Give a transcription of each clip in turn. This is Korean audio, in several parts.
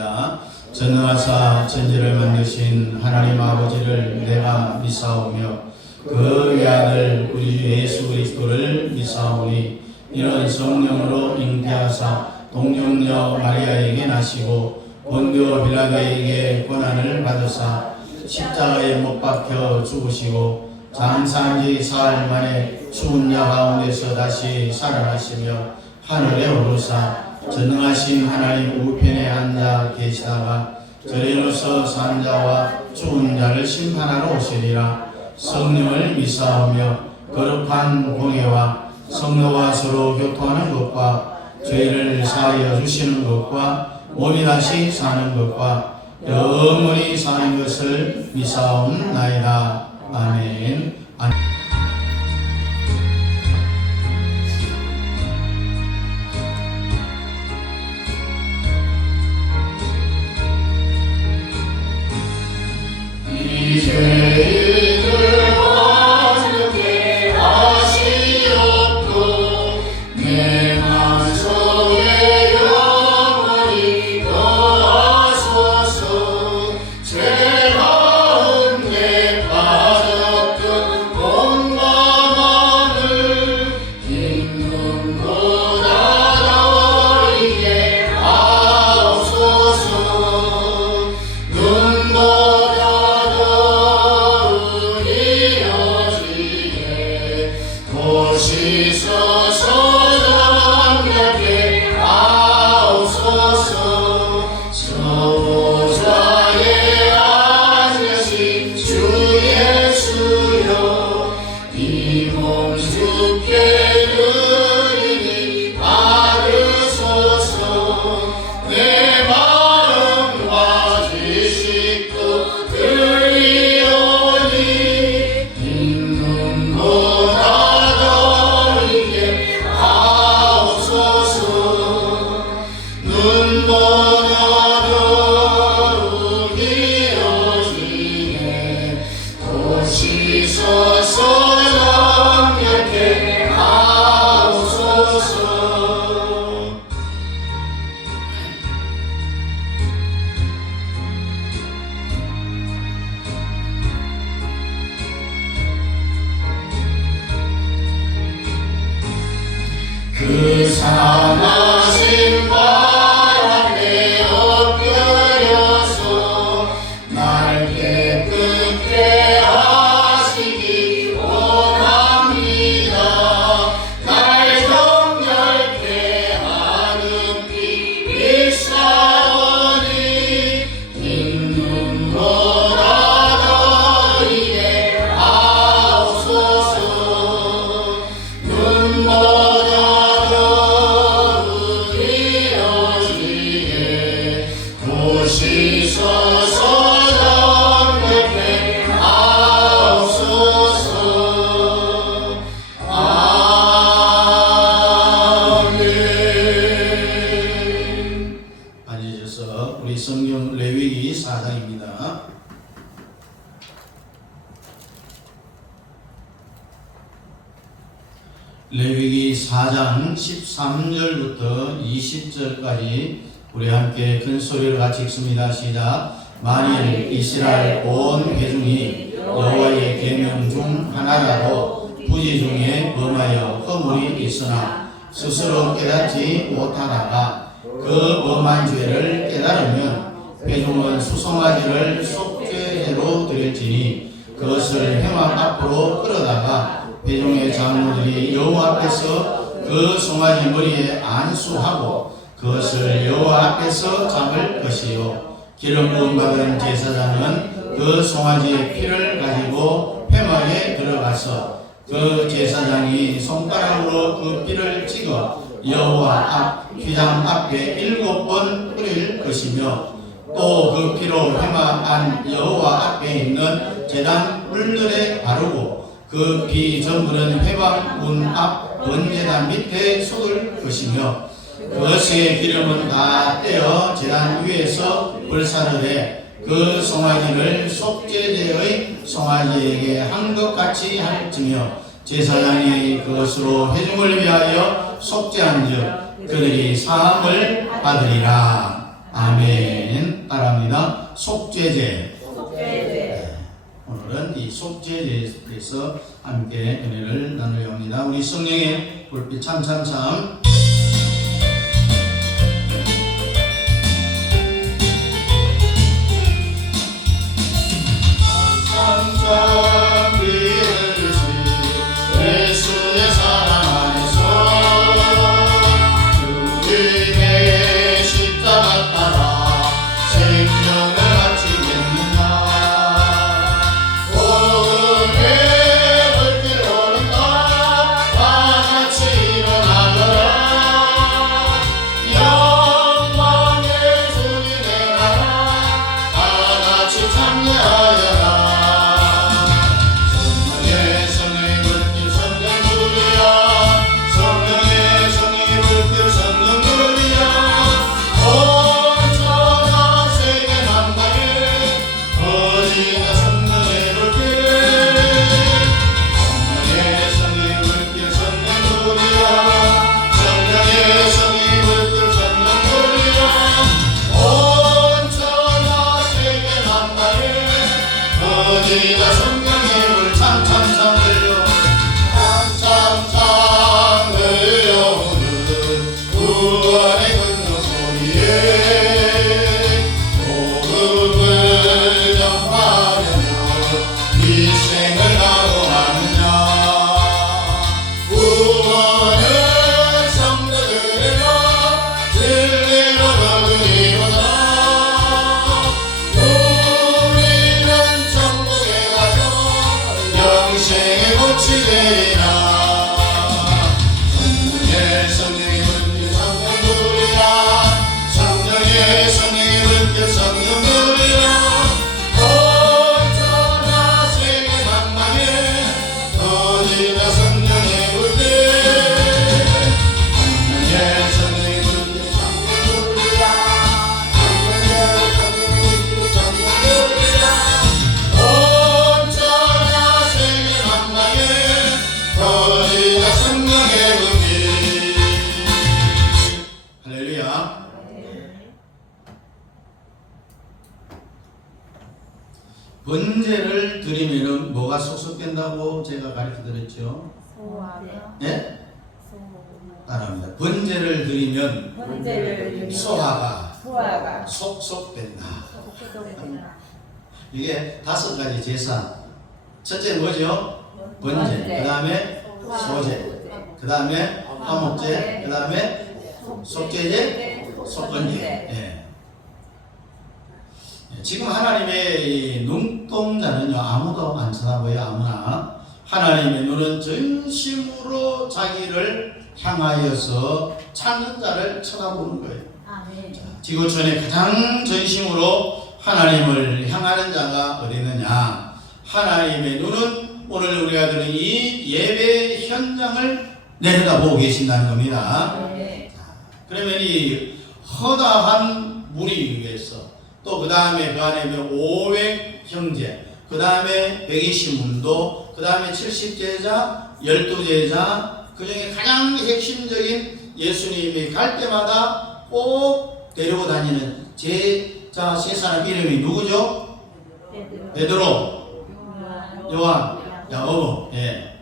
기도드립니다. 전능하사 천지를 만드신 하나님 아버지를 내가 믿사오며 그 외아들 우리 주 예수 그리스도를 믿사오니 이는 성령으로 잉태하사 동정녀 마리아에게 나시고 본디오 빌라도에게 고난을 받으사 십자가에 못 박혀 죽으시고 장사한 지 사흘 만에 죽은 자 가운데서 다시 살아나시며 하늘에 오르사 전능하신 하나님 우편에 앉아 계시다가 저리로서 산 자와 죽은 자를 심판하러 오시리라. 성령을 믿사오며 거룩한 공예와 성도와 서로 교통하는 것과 죄를 사하여 주시는 것과 몸이 다시 사는 것과 영원히 사는 것을 믿사옵나이다. 아멘. 죄인을 완전케 하시옵고 내 만성에 영원히 거하소서. 죄 가운데 빠졌던 몸과 마음을 흰눈보다 너희에게 하옵소서. 눈보다 도시서서 정결케 하옵소서. 저보좌에 앉으신 주 예수여 이 몸 주께 드리니 받으소서. 내 마음과 지식도 드리오니 흰눈보다 눈보다 더욱 이어지네. 도시서서 정결케 하옵소서. 그 사랑하신 바람에 엎드려서 날 깨끗게 하시기 원합니다. 날 정결케 하는 피 믿사오니 흰눈보다 너희에게 하옵소서. 눈보다 도시서서 정결케 하옵소서. 아멘. 앉으셔서 우리 성경 레위기 4장입니다. 레위기 4장 13절부터 20절까지 우리 함께 큰 소리로 같이 읽습니다. 시작. 만일 이스라엘 온 회중이 여호와의 계명 중 하나라도 부지 중에 범하여 허물이 있으나 스스로 깨닫지 못하다가 그 범한 죄를 깨달으면 회중은 수송아지를 속죄제로 드릴지니 그것을 회막 앞으로 끌어다가 회중의 장로들이 여호와 앞에서 그 송아지 머리에 안수하고 그것을 여호와 앞에서 잡을 것이요. 기름 부음 받은 제사장은 그 송아지의 피를 가지고 회막에 들어가서 그 제사장이 손가락으로 그 피를 찍어 여호와 앞 휘장 앞에 7번 뿌릴 것이며 또 그 피로 회막 안 여호와 앞에 있는 제단 뿔들에 바르고 그 피 전부는 회막 문 앞 번제단 밑에 쏟을 것이며 그것의 기름은 다 떼어 제단 위에서 불사르되 그 송아지를 속죄제의 송아지에게 한 것 같이 할지며 제사장이 그것으로 회중을 위하여 속죄한즉 그들이 사함을 받으리라. 아멘. 따라합니다. 속죄제. 속죄제. 오늘은 이 속죄제에 대해서 함께 은혜를 나누려 합니다. 우리 성령의 불빛 참참참. 참참 믿으시 예수의 사랑 안에서 주님의 십자가 따라 생명을 바치겠느냐. 오늘의 불길 오른다 다같이 일어나거라. 영광의 주님의 나라 다같이 참여하여라. 어디나 성령의 물 참참참 흘려 참참참 흘려오는 구원의 건너소리에 복음을 전파하려며 일생을 각오하느냐. 구원은 성도들에게 진리로 얻으리로다. 영생의 꽃이 되리라. 성령의 불길 성령불이라. 성령의 불길 성령불이라. 온전한 세계 만방에 터지다 성령의 불길. 성령의 불길 성령불이라. 성령불이라. 거리가 성령의 불길. 할렐루야. 번제를 드리면은 뭐가 속속된다고 제가 가르쳐 드렸죠? 소화가. 예? 따라합니다. 번제를 드리면 번제를 드리면 소화가 소화가 속속된다. 속속된다. 이게 5가지 제사. 첫째 뭐죠? 번제. 그 다음에 소제. 그 다음에 화목제. 그 다음에 속죄제, 속건제. 예. 지금 하나님의 이 눈동자는요 아무도 안 쳐다보여. 아무나. 하나님의 눈은 전심으로 자기를 향하여서 찾는 자를 쳐다보는 거예요. 아멘. 지구촌에 가장 전심으로 하나님을 향하는 자가 어디 있느냐. 하나님의 눈은 오늘 우리가 들은 이 예배 현장을 내려다보고 계신다는 겁니다. 네. 그러면 이 허다한 무리 위에서 또 그 다음에 그 안에 500 형제, 그 다음에 120문도, 그 다음에 70제자, 12제자, 그 중에 가장 핵심적인 예수님이 갈 때마다 꼭 데리고 다니는 제자 세 사람 이름이 누구죠? 베드로, 요한, 야고보. 예.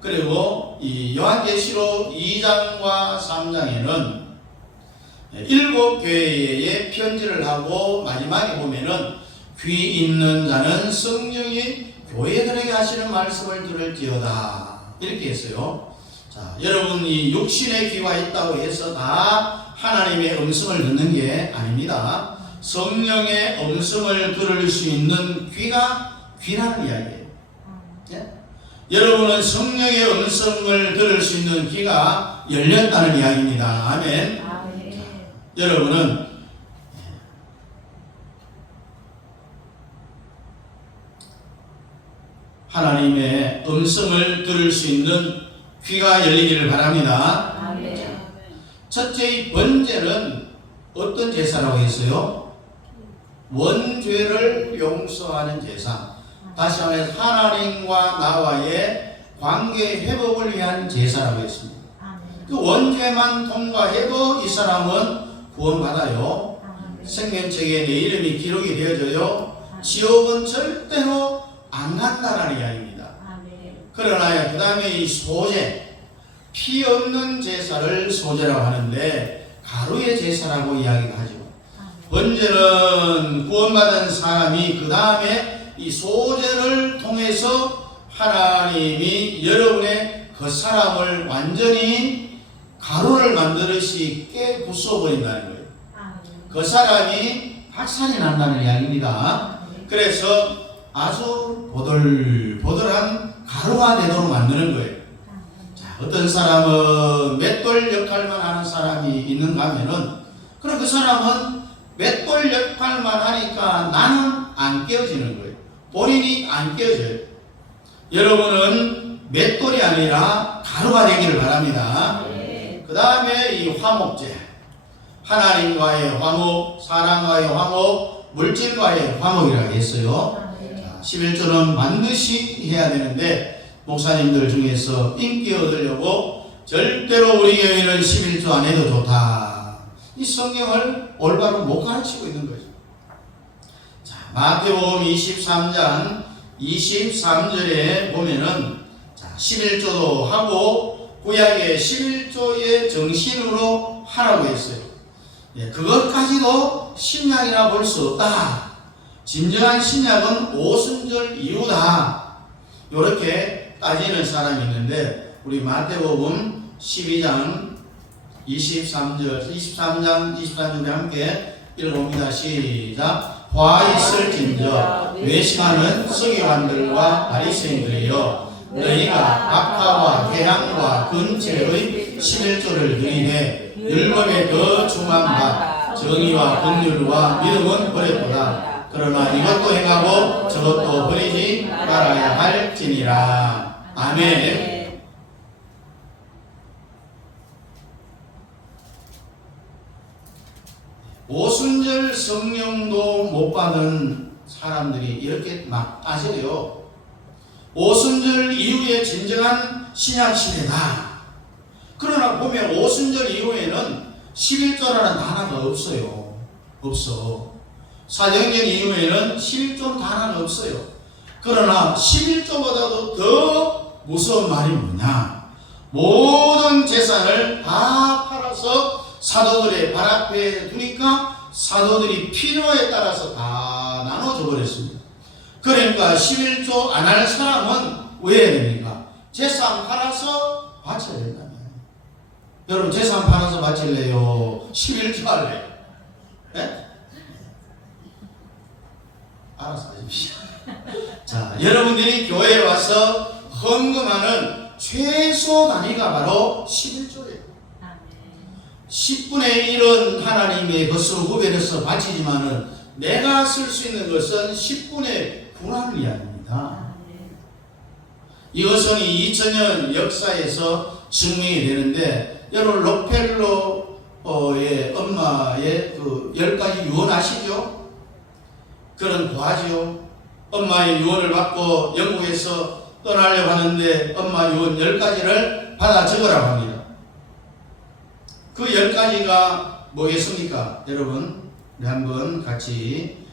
그리고 이 요한계시록 2장과 3장에는 7 교회에 편지를 하고 마지막에 보면은 귀 있는 자는 성령이 교회들에게 하시는 말씀을 들을지어다 이렇게 했어요. 자, 여러분 이 육신의 귀가 있다고 해서 다 하나님의 음성을 듣는 게 아닙니다. 성령의 음성을 들을 수 있는 귀가 귀라는 이야기예요. 예? 여러분은 성령의 음성을 들을 수 있는 귀가 열렸다는 이야기입니다. 아멘. 아멘. 여러분은 하나님의 음성을 들을 수 있는 귀가 열리기를 바랍니다. 아멘. 첫째, 이 번제는 어떤 제사라고 했어요? 원죄를 용서하는 제사. 다시 말해서 하나님과 나와의 관계 회복을 위한 제사라고 했습니다. 아멘. 그 원죄만 통과해도 이 사람은 구원받아요. 아멘. 생명책에 내 이름이 기록이 되어져요. 지옥은 절대로 안 간다라는 이야기입니다. 그러나 그 다음에 이 소제, 피 없는 제사를 소제라고 하는데 가루의 제사라고 이야기가 하죠. 번제는 구원받은 사람이 그 다음에 이 소제를 통해서 하나님이 여러분의 그 사람을 완전히 가루를 만들듯이 깨부숴버린다는 거예요. 그 사람이 박살이 난다는 이야기입니다. 그래서 아주 보들보들한 가루가 되도록 만드는 거예요. 자, 어떤 사람은 맷돌 역할만 하는 사람이 있는가 하면은, 그럼 그 사람은 맷돌 역할만 하니까 나는 안 깨어지는 거예요. 본인이 안 깨어져요. 여러분은 맷돌이 아니라 가루가 되기를 바랍니다. 그 다음에 이 화목제. 하나님과의 화목, 사람과의 화목, 물질과의 화목이라고 했어요. 자, 11조는 반드시 해야 되는데, 목사님들 중에서 인기 얻으려고 절대로 우리 교회는 11조 안 해도 좋다, 이 성경을 올바로 못 가르치고 있는 거죠. 자, 마태복음 23장 23절에 보면은, 자, 11조도 하고 구약의 11조의 정신으로 하라고 했어요. 예, 그것까지도 신약이라 볼 수 없다. 진정한 신약은 오순절 이후다. 이렇게 따지는 사람이 있는데, 우리 마태복음 12장 23절, 23절 함께 읽어봅니다. 시작. 화 있을진저 외식하는 서기관들과 바리새인들이여, 너희가 박하와 개항과 근체의 11조를 드리되 율법에 더 중한 바 정의와 긍휼과 믿음은 버렸도다. 그러나 이것도 행하고 저것도 버리지 말아야 할지니라. 아멘. 오순절 성령도 못 받은 사람들이 이렇게 막 따져요. 오순절 이후에 진정한 신약 시대다. 그러나 보면 오순절 이후에는 11조라는 단어가 없어요. 없어. 사정년 이후에는 11조 단어가 없어요. 그러나 11조보다도 더 무서운 말이 뭐냐? 모든 재산을 다 팔아서 사도들의 발 앞에 두니까 사도들이 필요에 따라서 다 나눠줘 버렸습니다. 그러니까 11조 안 할 사람은 왜 해야 됩니까? 재산 팔아서 바쳐야 된다면. 여러분 재산 팔아서 바칠래요? 11조 할래요? 네? 알아서 하십시오. 자, 여러분들이 교회에 와서 헌금하는 최소 단위가 바로 11조예요. 10분의 1은 하나님의 것으로 구별해서 바치지만은 내가 쓸 수 있는 것은 10분의 9라는 이야기입니다. 이것은 2000년 역사에서 증명이 되는데, 여러분 록펠러의 엄마의 그 10가지 유언 아시죠? 그런 부하죠. 엄마의 유언을 받고 영국에서 떠나려고 하는데 엄마 유언 10가지를 받아 적으라고 합니다. 그 10가지가 뭐겠습니까? 여러분 우리 한번 같이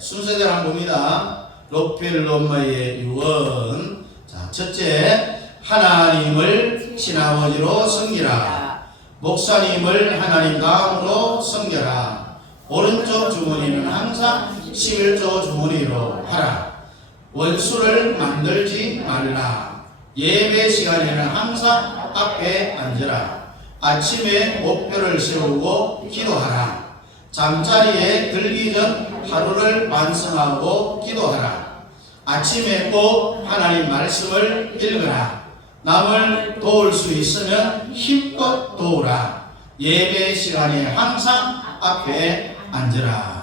순서대로 한번 봅니다. 록펠러 엄마의 유언. 자, 첫째, 하나님을 친아버지로 섬기라. 목사님을 하나님 다음으로 섬겨라. 오른쪽 주머니는 항상 11조 주머니로 하라. 원수를 만들지 말라. 예배 시간에는 항상 앞에 앉으라. 아침에 목표를 세우고 기도하라. 잠자리에 들기 전 하루를 완성하고 기도하라. 아침에 꼭 하나님 말씀을 읽으라. 남을 도울 수 있으면 힘껏 도우라. 예배 시간에 항상 앞에 앉으라.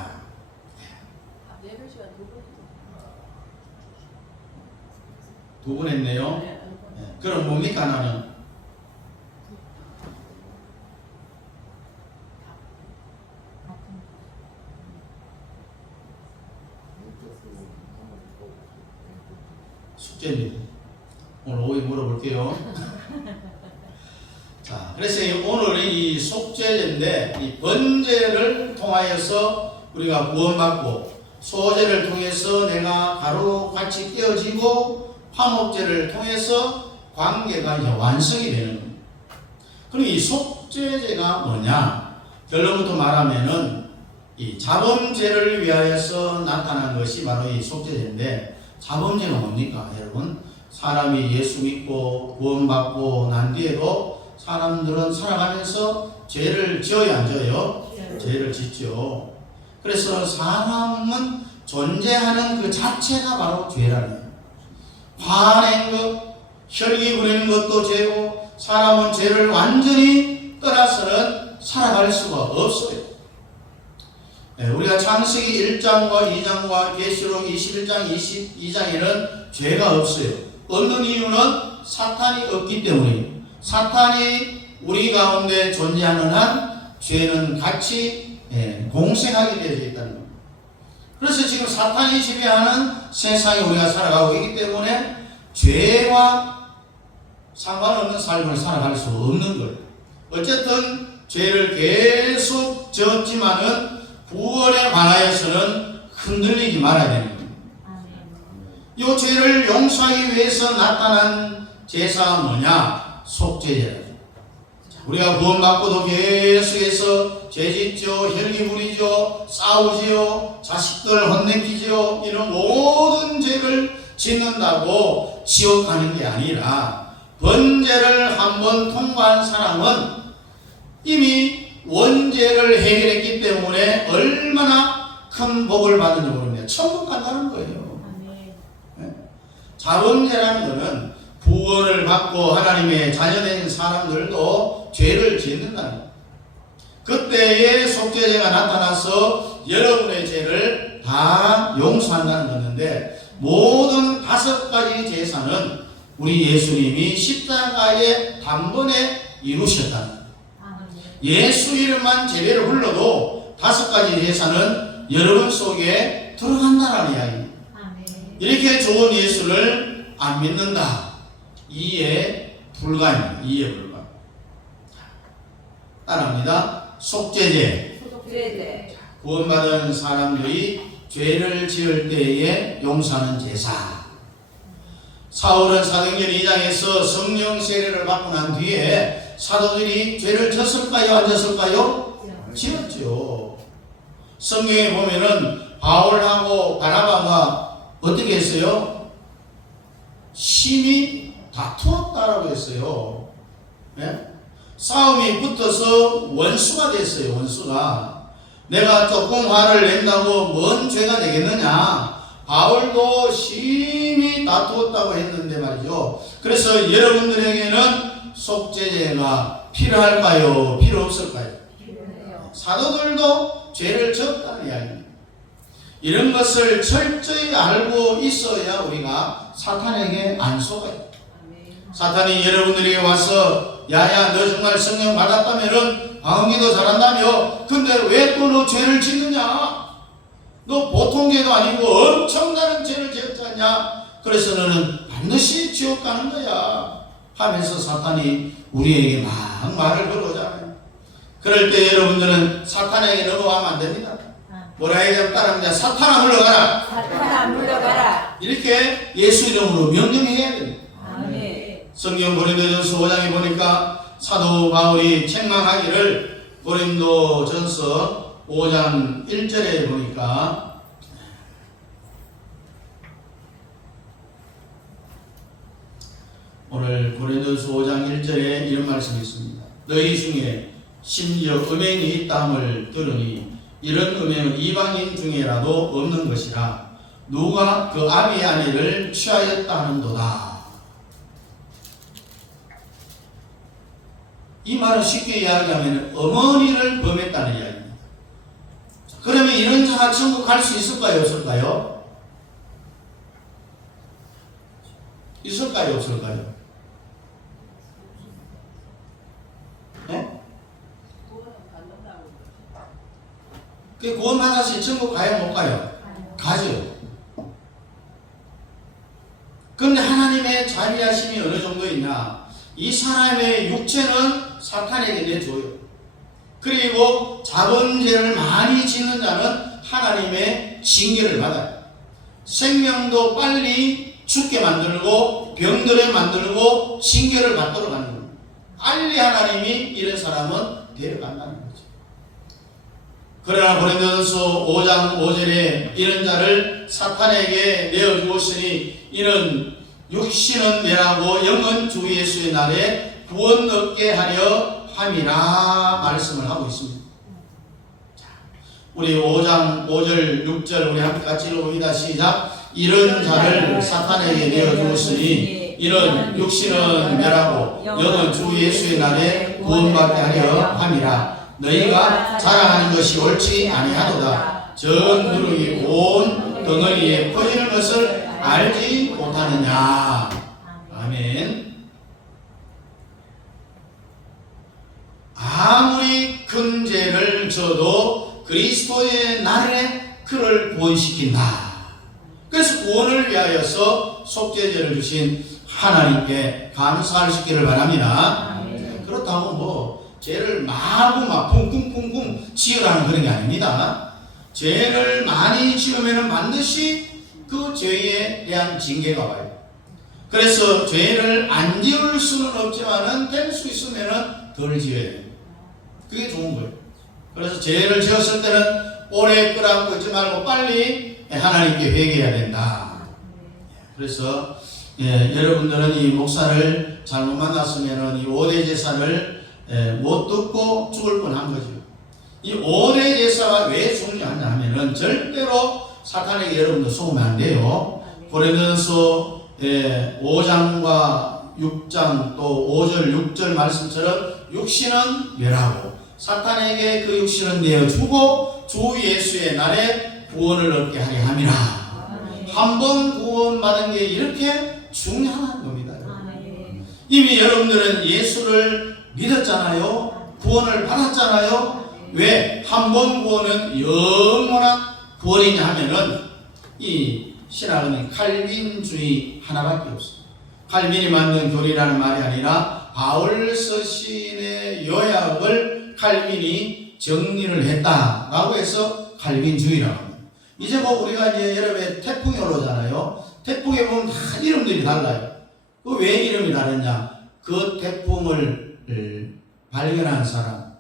두 번 했네요. 그럼 뭡니까 나는? 숙제입니다. 오늘 오후에 물어볼게요. 자, 그래서 오늘 이 속죄제인데 이 번제를 통하여서 우리가 구원받고 소제를 통해서 내가 가루로 같이 떼어지고 화목제를 통해서 관계가 이제 완성이 되는 겁니다. 그럼 이 속죄제가 뭐냐? 결론부터 말하면은 이 자범죄를 위하여서 나타난 것이 바로 이 속죄제인데, 자범죄는 뭡니까, 여러분? 사람이 예수 믿고 구원받고 난 뒤에도 사람들은 살아가면서 죄를 지어야 안 지어요? 죄를 짓죠. 그래서 사람은 존재하는 그 자체가 바로 죄라는 거예요. 화낸 것, 혈기 부리는 것도 죄고, 사람은 죄를 완전히 떠나서는 살아갈 수가 없어요. 우리가 창세기 1장과 2장과 계시록 21장, 22장에는 죄가 없어요. 없는 이유는 사탄이 없기 때문이에요. 사탄이 우리 가운데 존재하는 한 죄는 같이 공생하게 되어 있다는 겁니다. 그래서 지금 사탄이 지배하는 세상에 우리가 살아가고 있기 때문에 죄와 상관없는 삶을 살아갈 수 없는 거예요. 어쨌든 죄를 계속 지었지만은 구원에 관하여서는 흔들리지 말아야 되는 겁니다. 이 죄를 용서하기 위해서 나타난 제사가 뭐냐? 속죄제다. 우리가 구원받고도 계속해서 죄짓죠, 혈기 부리죠, 싸우지요, 자식들 혼내키죠, 이런 모든 죄를 짓는다고 지옥 가는 게 아니라, 번제를 한번 통과한 사람은 이미 원죄를 해결했기 때문에 얼마나 큰 복을 받는지 모릅니다. 천국 간다는 거예요. 자범죄라는 것은 구원을 받고 하나님의 자녀된 사람들도 죄를 짓는다는 거예요. 그때에 속죄제가 나타나서 여러분의 죄를 다 용서한다는 것인데, 모든 5가지 제사는 우리 예수님이 십자가에 단번에 이루셨다는 거예요. 예수 이름만 제대로 불러도 5가지 제사는 여러분 속에 들어간다는 이야기입니다. 이렇게 좋은 예수를 안 믿는다, 이해 불가입니다. 이해 불가. 따라합니다. 속죄제. 구원받은 사람들이 죄를 지을 때에 용서하는 제사. 사울은 사도행전 2장에서 성령 세례를 받고 난 뒤에 사도들이 죄를 졌을까요? 안 졌을까요? 지었죠. 성경에 보면은 바울하고 바나바가 어떻게 했어요? 심히 다투었다라고 했어요. 네? 싸움이 붙어서 원수가 됐어요. 원수가. 내가 조금 화를 낸다고 뭔 죄가 되겠느냐? 바울도 심히 다투었다고 했는데 말이죠. 그래서 여러분들에게는 속죄제가 필요할까요? 필요 없을까요? 필요해요. 사도들도 죄를 졌다는 이야기입니다. 이런 것을 철저히 알고 있어야 우리가 사탄에게 안 속아요. 사탄이 여러분들에게 와서 야야 너 정말 성령 받았다면은 방언기도 잘한다며, 근데 왜 또 너 죄를 짓느냐? 너 보통 죄도 아니고 엄청난 죄를 지었지 않냐? 그래서 너는 반드시 지옥 가는 거야 하면서 사탄이 우리에게 막 말을 걸어오잖아요. 그럴 때 여러분들은 사탄에게 넘어가면 안 됩니다. 뭐라 해야 되면 따라합니다. 사탄아 물러가라. 사탄아 물러가라. 이렇게 예수 이름으로 명령해야 됩니다. 아멘. 성경 고린도전서 5장에 보니까 사도 바울이 책망하기를, 고린도전서 5장 1절에 보니까 오늘 고린도전서 5장 1절에 이런 말씀이 있습니다. 너희 중에 심지어 음행이 있다함을 들으니 이런 음행은 이방인 중에라도 없는 것이라. 누가 그 아비의 아내를 취하였다 하는도다. 이 말은 쉽게 이야기하면 어머니를 범했다는 이야기입니다. 그러면 이런 자가 천국 갈 수 있을까요? 없을까요? 있을까요? 없을까요? 네? 그 구원받아서 천국 가요? 못 가요? 가죠. 그런데 하나님의 자비하심이 어느 정도 있냐? 이 사람의 육체는 사탄에게 내줘요. 그리고 자범죄를 많이 짓는 자는 하나님의 징계를 받아요. 생명도 빨리 죽게 만들고 병들게 만들고 징계를 받도록 하는 겁니다. 빨리 하나님이 이런 사람은 데려간다는 거죠. 그러나 고린도전서 5장 5절에 이런 자를 사탄에게 내어주었으니 이는 육신은 멸하고 영은 주 예수의 날에 구원 얻게 하려 함이라 말씀을 하고 있습니다. 자, 우리 5장 5절 6절 우리 함께 같이 읽어봅니다. 시작. 이런 자를 사탄에게 내어주었으니 이는 육신은 멸하고 영은 주 예수의 날에 구원받게 하려 함이라. 너희가 자랑하는 것이 옳지 아니하도다. 전 누룩이 온 덩어리에 퍼지는 것을 알지 못하느냐. 아멘. 아무리 큰 죄를 져도 그리스도의 날에 그를 구원시킨다. 그래서 구원을 위하여서 속죄제를 주신 하나님께 감사할 수 있기를 바랍니다. 그렇다고 뭐 죄를 마구 막 쿵쿵쿵쿵 지으라는 그런 게 아닙니다. 죄를 많이 지으면 반드시 그 죄에 대한 징계가 와요. 그래서 죄를 안 지을 수는 없지만은 될 수 있으면은 덜 지어야 돼요. 그게 좋은 거예요. 그래서 죄를 지었을 때는 오래 끌어안고 있지 말고 빨리 하나님께 회개해야 된다. 그래서 여러분들은 이 목사를 잘못 만났으면은 이 5대 제사를 못 듣고 죽을 뻔한 거죠. 이 5대 제사가 왜 중요하냐 하면은 절대로 사탄에게 여러분들 속으면 안 돼요. 고린도전서 5장과 6장 또 5절 6절 말씀처럼 육신은 멸하고 사탄에게 그 육신은 내어주고 주 예수의 날에 구원을 얻게 하려 함이라. 한 번 구원받은 게 이렇게 중요한 겁니다. 이미 여러분들은 예수를 믿었잖아요. 구원을 받았잖아요. 왜? 한 번 구원은 영원한 구원이냐 하면은 이 신학은 칼빈주의 하나밖에 없어요. 칼빈이 만든 교리라는 말이 아니라 바울 서신의 요약을 칼빈이 정리를 했다라고 해서 칼빈주의라고 합니다. 이제 뭐 우리가 이제 여름에 태풍이 오잖아요. 태풍에 보면 다 이름들이 달라요. 그 왜 이름이 다르냐? 그 태풍을 발견한 사람,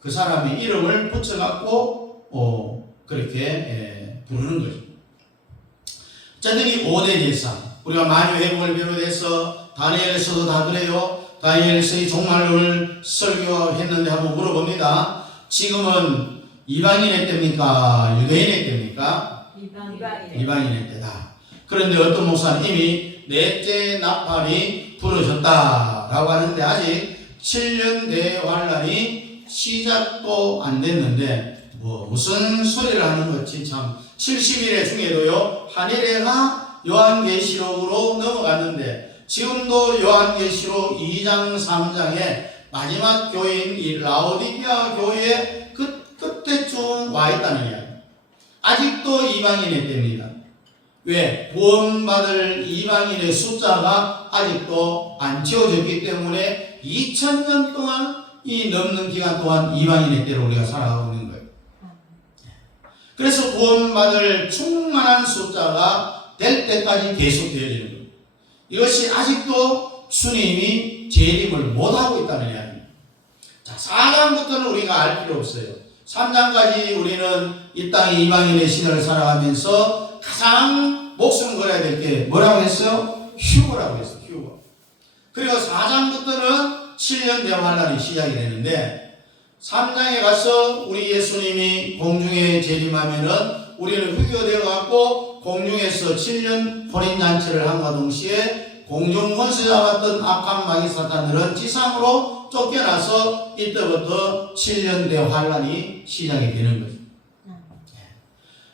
그 사람의 이름을 붙여갖고 그렇게 부르는 거죠. 어쨌든 이 5대 제사, 우리가 만유 회복을 비롯해서 다니엘에서도 다 그래요. 다니엘서의 종말론을 설교했는데 한번 물어봅니다. 지금은 이방인의 때입니까? 유대인의 때입니까? 이방인의 때다. 그런데 어떤 목사는 이미 넷째 나팔이 부러졌다라고 하는데 아직 7년 대환란이 시작도 안 됐는데 무슨 소리를 하는 건지 참. 70일의 중에도요 한일회가 요한계시록으로 넘어갔는데 지금도 요한계시록 2장 3장에 마지막 교회인 이 라오디게아 교회의 끝에쯤 와 있다는 이야기. 아직도 이방인의 때입니다. 왜? 구원받을 이방인의 숫자가 아직도 안 채워졌기 때문에 2000년 동안 이 넘는 기간 동안 이방인의 때로 우리가 살아가고 있는 거예요. 그래서 구원받을 충만한 숫자가 될 때까지 계속 되어지는 거예요. 이것이 아직도 주님이 재림을 못하고 있다는 이야기입니다. 자, 4장부터는 우리가 알 필요 없어요. 3장까지 우리는 이 땅에 이방인의 시대를 살아가면서 가장 목숨 걸어야 될 게 뭐라고 했어요? 휴거라고 했어요. 휴거. 그리고 4장부터는 7년 대환란이 시작이 되는데 3장에 가서 우리 예수님이 공중에 재림하면은 우리는 휴교되어 갖고 공중에서 7년 혼인잔치를 함과 동시에 공중 권세자 같은 악한 마귀 사탄들은 지상으로 쫓겨나서 이때부터 7년 대환란이 시작이 되는 거죠.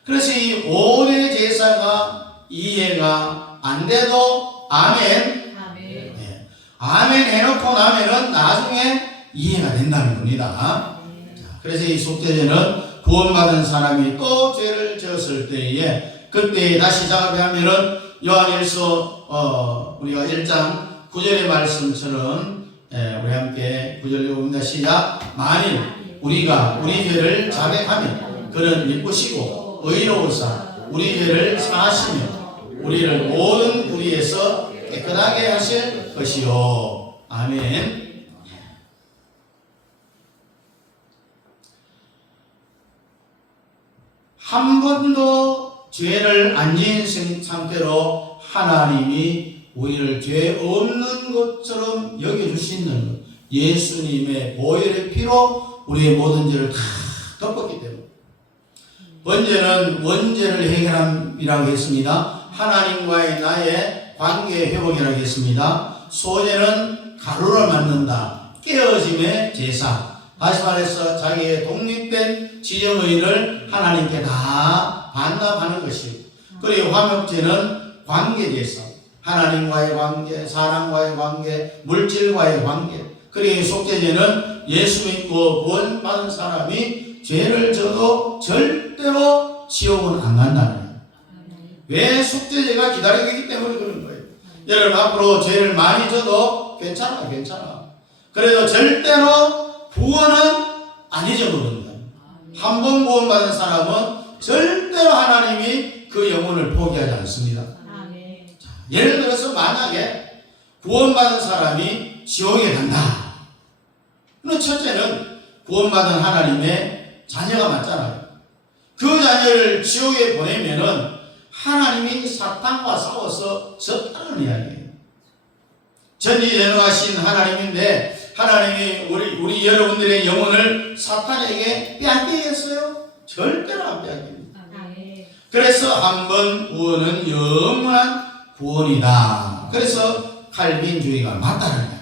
그래서 이 5대 제사가 이해가 안 돼도 아멘. 네. 아멘 해놓고 나면은 나중에 이해가 된다는 겁니다. 자, 그래서 이 속죄제는 구원받은 사람이 또 죄를 지었을 때에 그때 다시 작업하면은 요한일서 우리가 1장 9절의 말씀처럼 우리 함께 9절 읽어봅니다. 시작. 만일 우리가 우리 죄를 자백하면 그는 이쁘시고 의로우사 우리 죄를 사하시며 우리를 모든 불의에서 깨끗하게 하실 것이요. 아멘. 한 번도 죄를 안 지은 상태로 하나님이 우리를 죄 없는 것처럼 여겨주시는 것. 예수님의 보혈의 피로 우리의 모든 죄를 다 덮었기 때문에. 번제는 원죄를 해결함이라고 했습니다. 하나님과의 나의 관계 회복이라고 했습니다. 소제는 가루를 만든다. 깨어짐의 제사. 다시 말해서 자기의 독립된 지정의를 하나님께 다 반납하는 것이고, 그리고 화목제는 관계제사. 하나님과의 관계, 사람과의 관계, 물질과의 관계. 그리고 속죄제는 예수 믿고 구원받은 사람이 죄를 져도 절대로 지옥은 안 간다는 거예요. 왜? 속죄제가 기다리고 있기 때문에 그런 거예요. 여러분 앞으로 죄를 많이 져도 괜찮아. 그래도 절대로 구원은 안 잊어먹는다. 한 번 구원받은 사람은 절대로 하나님이 그 영혼을 포기하지 않습니다. 예를 들어서 만약에 구원받은 사람이 지옥에 간다. 그럼 첫째는 구원받은 하나님의 자녀가 맞잖아요. 그 자녀를 지옥에 보내면은 하나님이 사탄과 싸워서 졌다는 이야기예요. 전지전능하신 하나님인데 하나님이 우리 여러분들의 영혼을 사탄에게 빼앗기겠어요? 절대로 안 빼앗깁니다. 그래서 한 번 구원은 영원한 구원이다. 그래서 칼빈주의가 맞다는 거예요.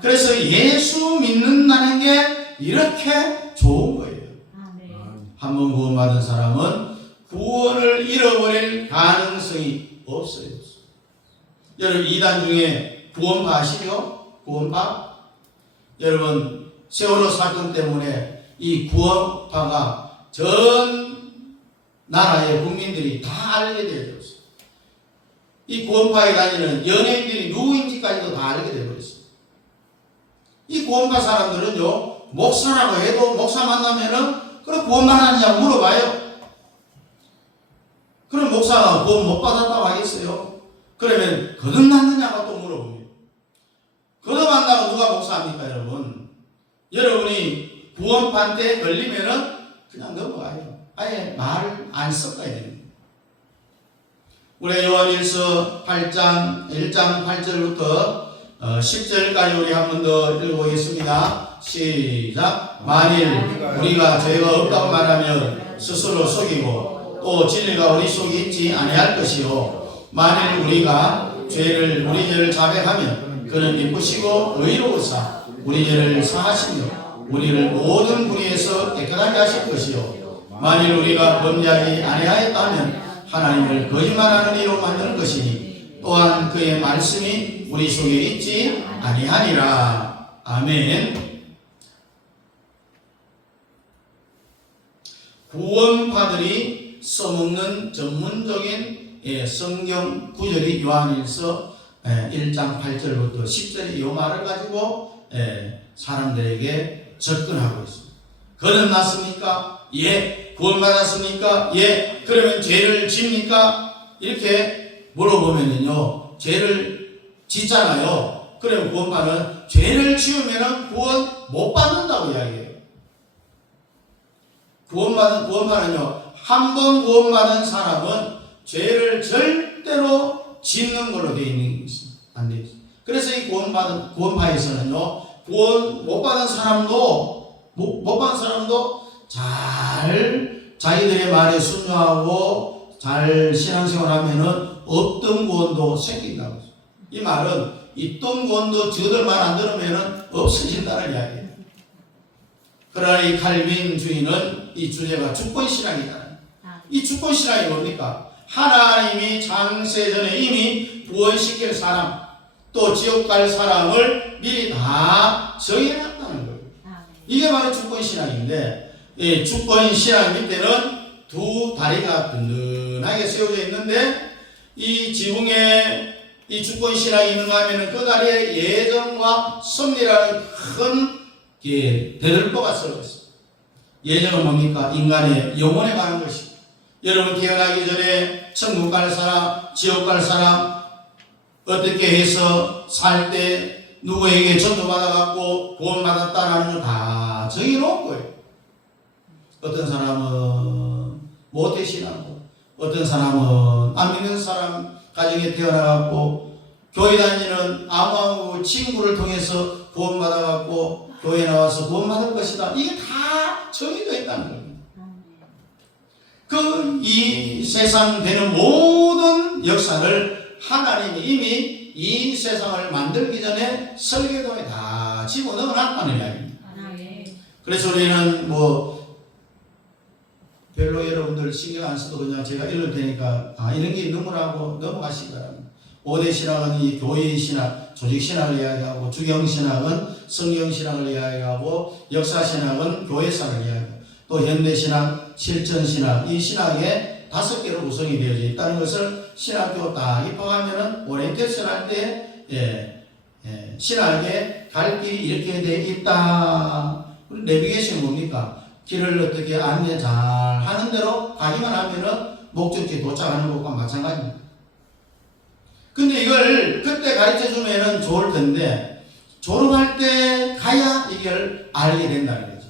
그래서 예수 믿는다는 게 이렇게 좋은 거예요. 한 번 구원받은 사람은 구원을 잃어버릴 가능성이 없어요. 여러분 이단 중에 구원파 아시죠? 구원파? 여러분 세월호 사건 때문에 이 구원파가 전 나라의 국민들이 다 알게 되어졌어요. 이 구원파에 다니는 연예인들이 누구인지까지도 다 알게 되어버렸어요. 이 구원파 사람들은요, 목사라고 해도 목사 만나면은 그럼 구원받았냐고 물어봐요. 그럼 목사가 구원 못 받았다고 하겠어요? 그러면 거듭났느냐고 또 물어봅니다. 거듭한다고 누가 목사합니까, 여러분? 여러분이 구원판 때 걸리면은 그냥 넘어가요. 아예 말을 안 섞어야 됩니다. 우리 요한일서 1장 8절부터 10절까지 우리 한 번 더 읽어보겠습니다. 시작. 만일 우리가 죄가 없다고 말하면 스스로 속이고 또 진리가 우리 속에 있지 아니할 것이요, 만일 우리가 우리 죄를 자백하면 그는 기쁘시고 의로우사 우리 죄를 사하시며 우리를 모든 불의에서 깨끗하게 하실 것이요, 만일 우리가 범죄하지 아니하였다면 하나님을 거짓말하는 이로 만드는 것이니 또한 그의 말씀이 우리 속에 있지 아니하니라. 아멘. 구원파들이 써먹는 전문적인 성경 구절이 요한일서 1장 8절부터 10절의 이 말을 가지고 사람들에게 접근하고 있습니다. 거듭났습니까? 예. 구원받았습니까? 예. 그러면 죄를 집니까? 이렇게 물어보면요, 죄를 짓잖아요. 그러면 구원파는 죄를 지으면 구원 못 받는다고 이야기해요. 구원파는요, 한 번 구원받은 사람은 죄를 절대로 짓는 걸로 되어 있는 것입니다. 안 되어 있습니다. 그래서 이 구원파에서는요, 구원 못 받은 사람도 잘 자기들의 말에 순종하고 잘 신앙생활 하면은 없던 구원도 생긴다고. 이 말은 있던 구원도 저들 말 안 들으면은 없어진다는 이야기예요. 그러나 이 칼빈주의는 이 주제가 주권신앙이다. 이 주권신앙이 뭡니까? 하나님이 창세전에 이미 구원시킬 사람, 또 지옥 갈 사람을 미리 다 정해놨다는 거예요. 이게 바로 주권신앙인데, 이 주권신앙 밑에는 두 다리가 든든하게 세워져 있는데, 이 지붕에 이 주권신앙이 있는가 하면은 그 다리에 예정과 섭리라는 큰 대들보가 설고 있습니다. 예정은 뭡니까? 인간의 영혼에 가는 것입니다. 여러분 태어나기 전에 천국 갈 사람, 지옥 갈 사람, 어떻게 해서 살 때 누구에게 전도받아갖고 구원받았다라는 걸 다 정해놓은 거예요. 어떤 사람은 모태신앙고, 어떤 사람은 안 믿는 사람 가정에 태어나갖고 교회 다니는 아무하고 친구를 통해서 구원받아갖고 교회 나와서 구원받을 것이다. 이게 다 정해져 있다는 겁니다. 이 세상 되는 모든 역사를 하나님이 이미 이 세상을 만들기 전에 설계도에 다 집어넣어 놨다는 이야기입니다. 그래서 우리는 별로 여러분들 신경 안 써도 그냥 제가 읽을 테니까 이런 게 있는 거라고 넘어가시기 바랍니다. 5대 신학은 이 교회 신학, 조직 신학을 이야기하고, 주경 신학은 성경 신학을 이야기하고, 역사 신학은 교회사를 이야기하고, 또 현대 신학, 실천 신학, 이 신학에 5개로 구성이 되어져 있다는 것을 신학교 딱 입학하면은 오리엔테이션 할 때 신학에 갈 길이 이렇게 돼 있다. 내비게이션이 뭡니까? 길을 어떻게 안내 잘 하는 대로 가기만 하면은 목적지에 도착하는 것과 마찬가지입니다. 근데 이걸 그때 가르쳐 주면은 좋을 텐데 졸업할 때 가야 이걸 알게 된다는 거죠.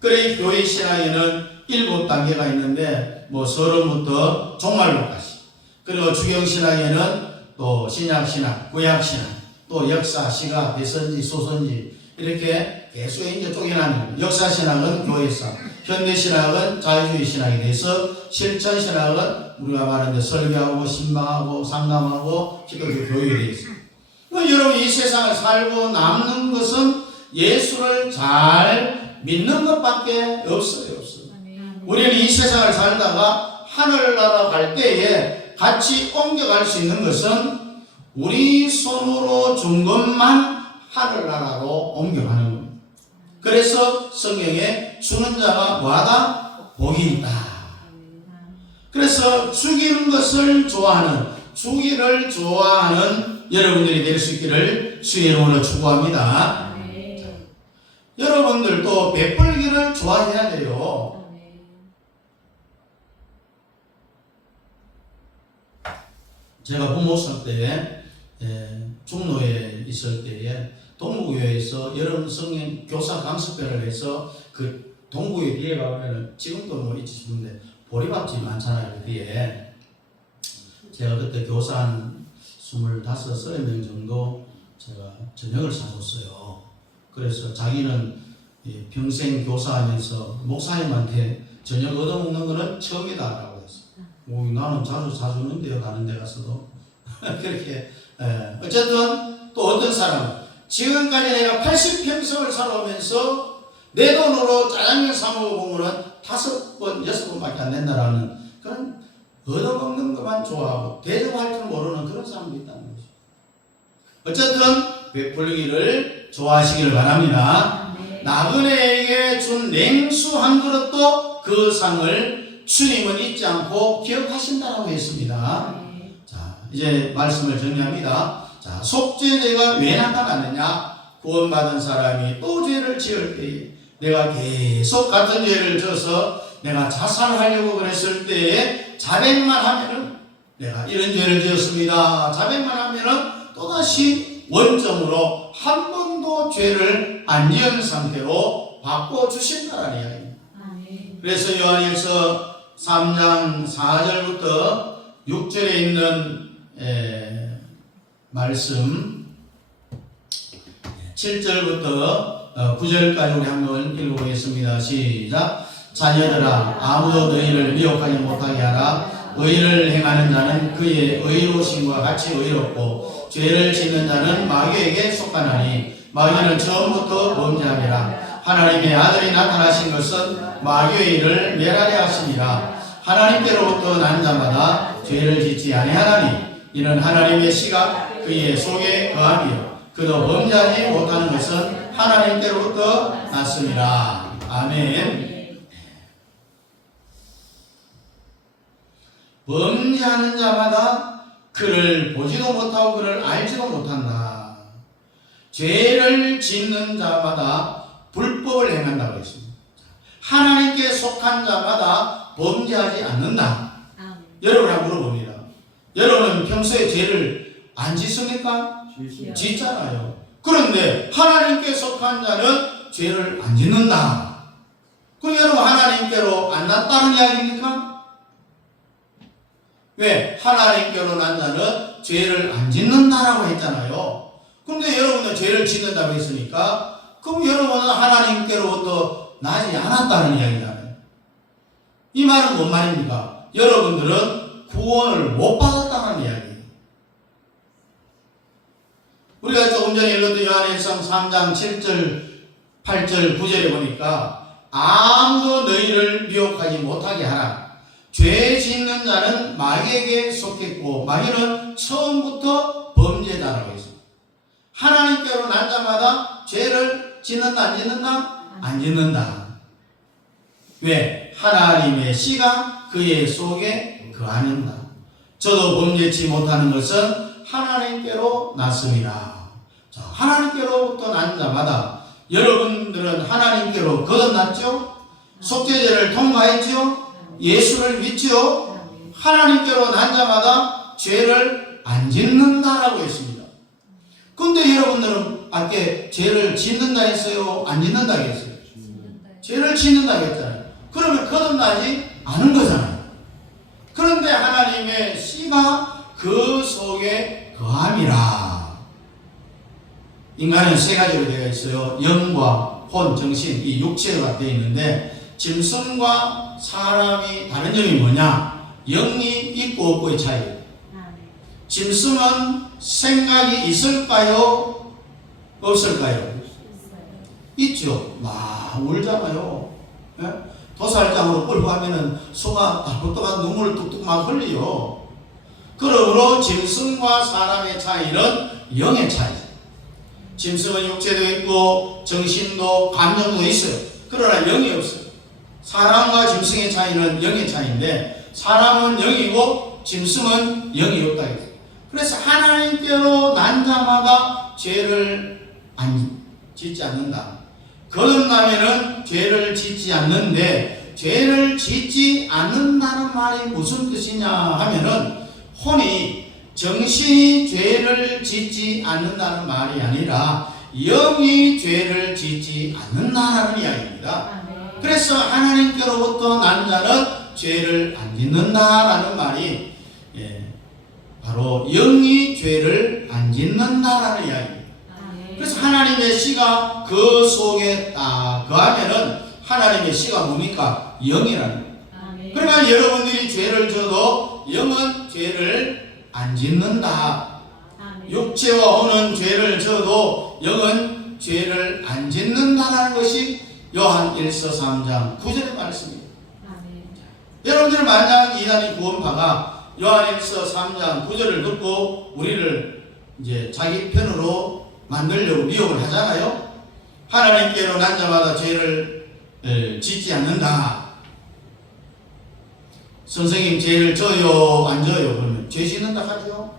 그래 교회 신앙에는 7단계가 있는데 서론부터 종말론까지, 그리고 주경 신앙에는 또 신약 신학, 구약 신학, 또 역사, 시가, 대선지, 소선지 이렇게 계속 이제 쪼개나는 거예요. 역사 신학은 교회사, 현대 신학은 자유주의 신학에 대해서, 실천 신학은 우리가 말하는 설교하고 신방하고 상담하고 기독교 교육에 대해서. 여러분 이 세상을 살고 남는 것은 예수를 잘 믿는 것밖에 없어요. 우리는 이 세상을 살다가 하늘나라 갈 때에 같이 옮겨갈 수 있는 것은 우리 손으로 준 것만 하늘나라로 옮겨가는 겁니다. 그래서 성경에 주는 자가 뭐하다? 복이 있다. 그래서 주기는 것을 좋아하는, 주기를 좋아하는 여러분들이 될 수 있기를 주의 이름으로 축복합니다. 여러분들도 베풀기를 좋아해야 돼요. 제가 부모살 때 중로에 있을 때에 동부교회에서 여름 성령 교사 강습회를 해서 그 동부교회 뒤에 가면 지금도 있지 싶은데 보리밥집이 많잖아요. 그 뒤에 제가 그때 교사 한 25-30명 정도 제가 저녁을 사줬어요. 그래서 자기는 평생 교사하면서 목사님한테 저녁 얻어먹는 거는 처음이다라고 했어요. 나는 자주 사주는데요, 다른 데 가서도. 그렇게 어쨌든 또 어떤 사람은 지금까지 내가 80평생을 살아오면서 내 돈으로 짜장면 사 먹어보면은 5번, 6번밖에 안 된다라는 그런 얻어먹는 것만 좋아하고 대접할 줄 모르는 그런 사람도 있다는 거죠. 어쨌든 베풀기를 좋아하시기를 바랍니다. 나그네에게 준 냉수 한 그릇도 그 상을 주님은 잊지 않고 기억하신다라고 했습니다. 자, 이제 말씀을 정리합니다. 자, 속죄죄가 왜 나타나느냐? 구원받은 사람이 또 죄를 지을 때에, 내가 계속 같은 죄를 져서 내가 자살하려고 그랬을 때에 자백만 하면은 내가 이런 죄를 지었습니다. 자백만 하면은 또다시 원점으로 한 번도 죄를 안 지은 상태로 바꿔주신다라는 이야기입니다. 그래서 요한일서 3장 4절부터 6절에 있는 말씀 7절부터 9절까지 우리 한번 읽어보겠습니다. 시작. 자녀들아, 아무도 너희를 미혹하지 못하게 하라. 의를 행하는 자는 그의 의로우심과 같이 의롭고 죄를 짓는 자는 마귀에게 속하나니 마귀는 처음부터 범죄함이라. 하나님의 아들이 나타나신 것은 마귀의 일을 멸하려 하심이라. 하나님께로부터 난 자마다 죄를 짓지 아니하나니 이는 하나님의 시각 그의 속에 거함이요 그도 범죄하지 못하는 것은 하나님께로부터 났습니다. 아멘. 범죄하는 자마다 그를 보지도 못하고 그를 알지도 못한다. 죄를 짓는 자마다 불법을 행한다고 했습니다. 하나님께 속한 자마다 범죄하지 않는다. 아멘. 여러분한테 물어봅니다. 여러분은 평소에 죄를 안 짓습니까? 지어요. 짓잖아요. 그런데 하나님께 속한 자는 죄를 안 짓는다. 그럼 여러분 하나님께로 안 났다는 이야기입니까? 왜? 하나님께로 난 자는 죄를 안 짓는다라고 했잖아요. 그런데 여러분은 죄를 짓는다고 했으니까 그럼 여러분은 하나님께로부터 나지 않았다는 이야기잖아요. 이 말은 뭔 말입니까? 여러분들은 구원을 못 받았다는 이야기예요. 우리가 조금 전에 읽었던 요한일서 3장 7절, 8절, 9절에 보니까 아무도 너희를 미혹하지 못하게 하라. 죄 짓는 자는 마귀에게 속했고 마귀는 처음부터 범죄자라고 했습니다. 하나님께로 난 자마다 죄를 짓는다 안 짓는다? 안 짓는다. 왜? 하나님의 씨가 그의 속에 거하는다. 저도 범죄치 못하는 것은 하나님께로 났습니다. 자, 하나님께로부터 난 자마다 여러분들은 하나님께로 거듭났죠? 속죄제를 통과했죠? 예수를 믿죠? 하나님께로 난 자마다 죄를 안 짓는다라고 했습니다. 근데 여러분들은 밖에 죄를 짓는다 했어요? 안 짓는다 했어요? 죄를 짓는다 했잖아요. 그러면 거듭나지 않은 거잖아요. 그런데 하나님의 씨가 그 속에 거함이라. 인간은 세 가지로 되어 있어요. 영과 혼, 정신, 이 육체가 되어 있는데 짐승과 사람이 다른 점이 뭐냐? 영이 있고 없고의 차이예요. 짐승은 생각이 있을까요? 없을까요? 있죠. 막 울잖아요. 예? 도살장으로 끌고 가면은 소가 달고떠가 눈물을 뚝뚝 막 흘려요. 그러므로 짐승과 사람의 차이는 영의 차이죠. 짐승은 육체도 있고 정신도 감정도 있어요. 그러나 영이 없어요. 사람과 짐승의 차이는 영의 차이인데 사람은 영이고 짐승은 영이 없다 했어요. 그래서 하나님께로 난 자마다 죄를 안 짓지 않는다. 거듭나면은 죄를 짓지 않는데 죄를 짓지 않는다는 말이 무슨 뜻이냐 하면은 혼이 정신이 죄를 짓지 않는다는 말이 아니라 영이 죄를 짓지 않는다는 이야기입니다. 그래서 하나님께로부터 난 자는 죄를 안 짓는다라는 말이 바로 영이 죄를 안 짓는다라는 이야기입니다. 그래서 하나님의 씨가 그 속에 딱 거하면은 하나님의 씨가 뭡니까? 영이라는 거예요. 그러니까 여러분들이 죄를 져도 영은 죄를 안 짓는다. 육체와 혼은 죄를 져도 영은 죄를 안 짓는다라는 것이 요한 1서 3장 9절의 말씀입니다. 여러분들 만약 이단이 구원파가 요한 1서 3장 9절을 듣고 우리를 이제 자기 편으로 만들려고 미혹을 하잖아요. 하나님께로 난 자마다 죄를 짓지 않는다. 선생님 죄를 져요 안 져요? 그러면 죄 짓는다 하죠.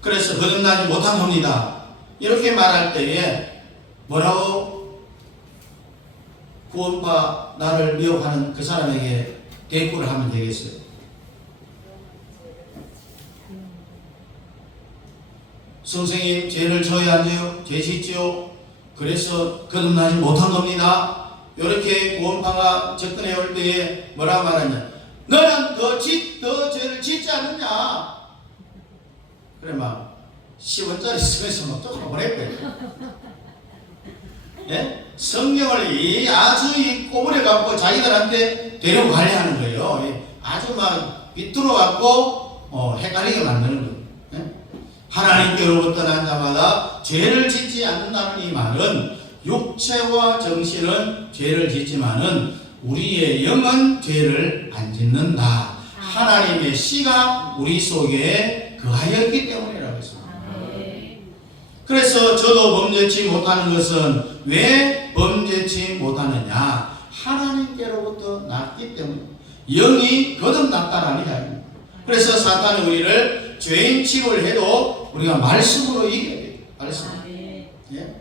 그래서 거듭나지 못한 겁니다. 이렇게 말할 때에 뭐라고 구원파 나를 미혹하는 그 사람에게 대꾸를 하면 되겠어요? 선생님 죄를 져야 안 져요? 죄 짓지요? 그래서 거듭나지 못한 겁니다. 이렇게 구원파가 접근해 올 때에 뭐라고 말하냐? 너는 더 죄를 짓지 않느냐? 그래 막 10원짜리 쓰면서 막 조금 보냈대요. 예? 성경을 아주 꼬부려 갖고 자기들한테 데리고 가려 하는 거예요. 아주 막 비뚤어 갖고 헷갈리게 만드는 거예요. 예? 하나님께로부터 난 자마다 죄를 짓지 않는다는 이 말은 육체와 정신은 죄를 짓지만은 우리의 영은 죄를 안 짓는다. 하나님의 씨가 우리 속에 거하였기 때문이라고 했습니다. 그래서 저도 범죄치 못하는 것은 왜 범죄치 못하느냐? 하나님께로부터 났기 때문에 영이 거듭났다라는 이야기입니다. 그래서 사탄이 우리를 죄인 취급을 해도 우리가 말씀으로 이겨야 돼요. 말씀. 예?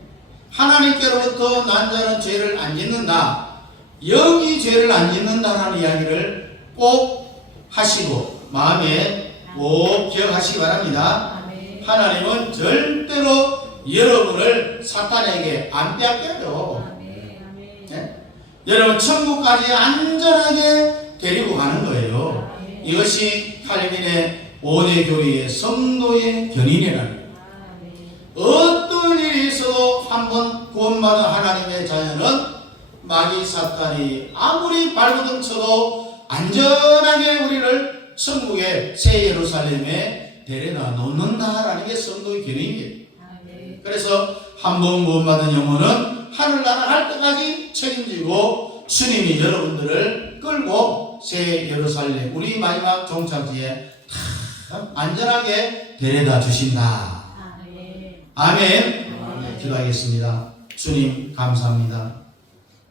하나님께로부터 난 자는 죄를 안 짓는다. 영이 죄를 안 짓는다는 이야기를 꼭 하시고 마음에 꼭 기억하시기 바랍니다. 아멘. 하나님은 절대로 여러분을 사탄에게 안 빼앗겨요. 아멘. 아멘. 네? 여러분 천국까지 안전하게 데리고 가는 거예요. 아멘. 이것이 칼빈의 5대 교리의 성도의 견인이라는 거예요. 아멘. 어떤 일이 있어도 한번 구원받은 하나님의 자녀는 마귀 사탄이 아무리 발버둥 쳐도 안전하게 우리를 천국의 새 예루살렘에 데려다 놓는다라는 게 성도의 견인이에요. 아멘. 그래서 한번 구원받은 영혼은 하늘나라 갈 때까지 책임지고 주님이 여러분들을 끌고 새 예루살렘 우리 마지막 종착지에 다 안전하게 데려다 주신다. 아멘. 아멘. 기도하겠습니다. 주님 감사합니다.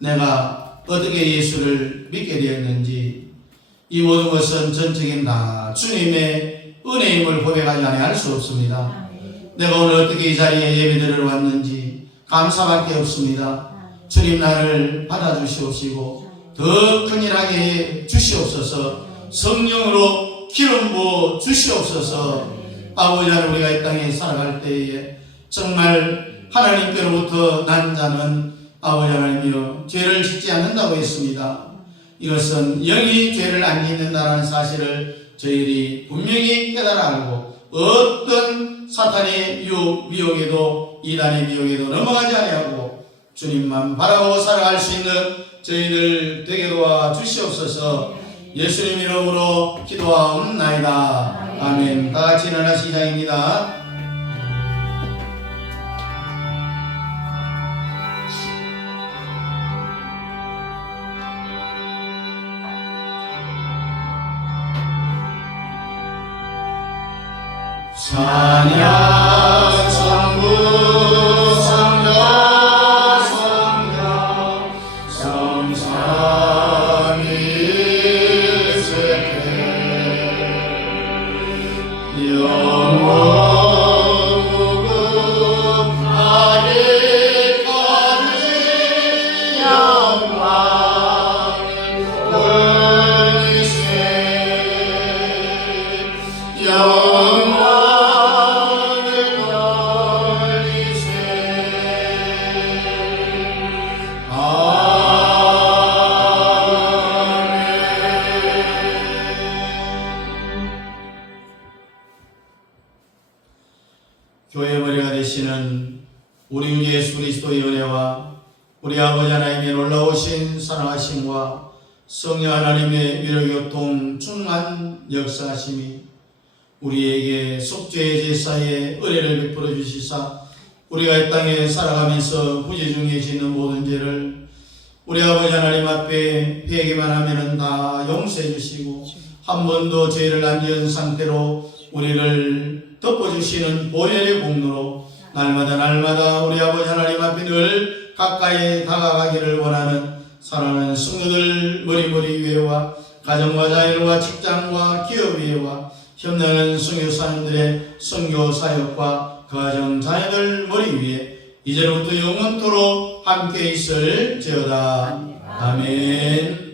내가 어떻게 예수를 믿게 되었는지 이 모든 것은 전적인 다 주님의 은혜임을 고백하지 아니할 수 없습니다. 아멘. 내가 오늘 어떻게 이 자리에 예배드리러 왔는지 감사밖에 없습니다. 주님 나를 받아주시옵시고 더 큰일하게 해 주시옵소서. 성령으로 기름 부어 주시옵소서. 아버지 하나님 우리가 이 땅에 살아갈 때에 정말 하나님께로부터 난 자는 아버지 하나님이여 죄를 짓지 않는다고 했습니다. 이것은 영이 죄를 안 짓는다는 사실을 저희들이 분명히 깨달아 알고 어떤 사탄의 유혹, 미혹에도 이단의 미혹에도 넘어가지 아니하고 주님만 바라보고 살아갈 수 있는 저희들 되게 도와 주시옵소서. 예수님 이름으로 기도하옵나이다. 아멘. 다 같이 일어나 시작입니다. 찬양 성부 성자 성령 성삼위일체계 영원 무궁하기까지 영광 돌리세 교회 머리가 되시는 우리 주 예수 그리스도의 은혜와 우리 아버지 하나님의 놀라우신 사랑하심과 성령 하나님의 위로교통 충만 역사하심이 우리에게 속죄의 제사의 은혜를 베풀어 주시사 우리가 이 땅에 살아가면서 부재중해지는 모든 죄를 우리 아버지 하나님 앞에 회개만 하면은 다 용서해 주시고 한 번도 죄를 안 지은 상태로 우리를 덮어주시는 보혈의 공로로 날마다 우리 아버지 하나님 앞에 늘 가까이 다가가기를 원하는 사랑하는 성도들 머리머리 위에와 가정과 자녀와 직장과 기업 위에와 협력하는 선교사님들의 선교 사역과 가정 자녀들 머리 위에 이제로부터 영원토록 함께 있을지어다. 아멘.